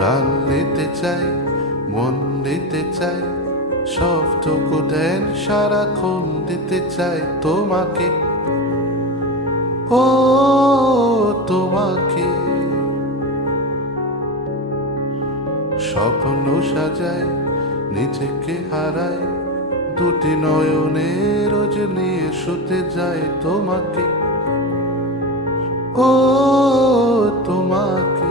প্রাণ দিতে চাই, মন দিতে চাই, সবটুকু দেন সারাক্ষণ দিতে চাই তোমাকে, ও তোমাকে। স্বপ্ন সাজাই, নিজেকে হারাই, দুটি নয়নে রোজ নিয়ে শুতে যাই তোমাকে, ও তোমাকে।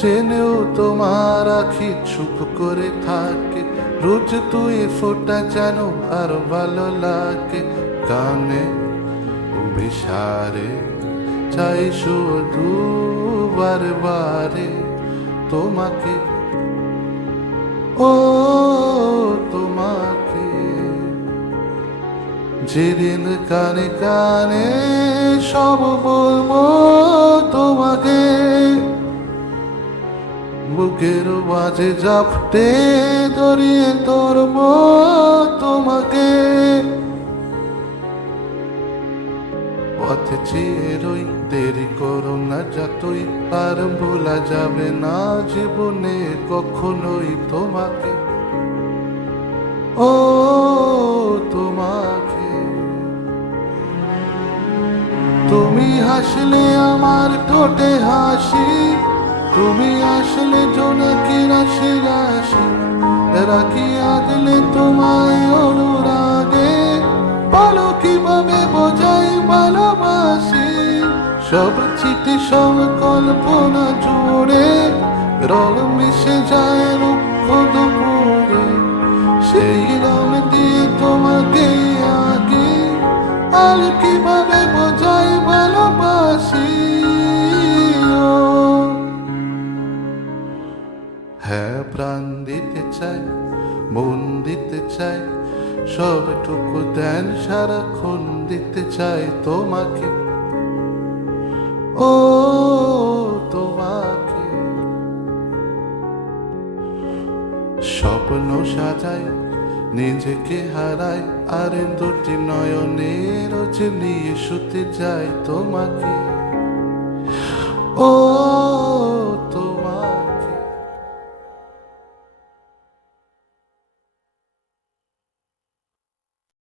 জেনেও তোমার আখি চুপ করে থাকে, রোজ তুই ফোটা যেন আর ভালো লাগে। কানে অভিসারে চাই শুধু বারে বারে তোমাকে, ও তোমাকে। যেদিন কানে কানে সব বলবো তোমাকে, বুকের মাঝে জাপটে জড়িয়ে ধরব তোমাকে। পথে চেয়ে রই, দেরি করো না যতই, আর ভোলা যাবে না জীবনে কখনোই তোমাকে, ও তোমাকে। তুমি হাসলে আমার ঠোঁটে হাসি, তুমি আসলে জোনাকি রাশি রাশি, রাখি আগলে তোমায় অনুরাগে। বলো কিভাবে বোঝাই ভালোবাসি, সব চিঠি সব কল্পনা জুড়ে রং মিশে যায় রুক্ষ দুপুরে। সেই রং দিয়ে তোমাকে আগে, আর কিভাবে বোঝাই ভালোবাসি। হ্যাঁ, প্রাণ দিতে চাই, মন দিতে চাই, সবটুকু দেন সারাক্ষণ দিতে চাই তোমাকে, ও তোমাকে। স্বপ্ন সাজাই, নিজেকে হারাই, আর দুটি নয়নে রোজ নিয়ে শুতে যাই তোমাকে, ও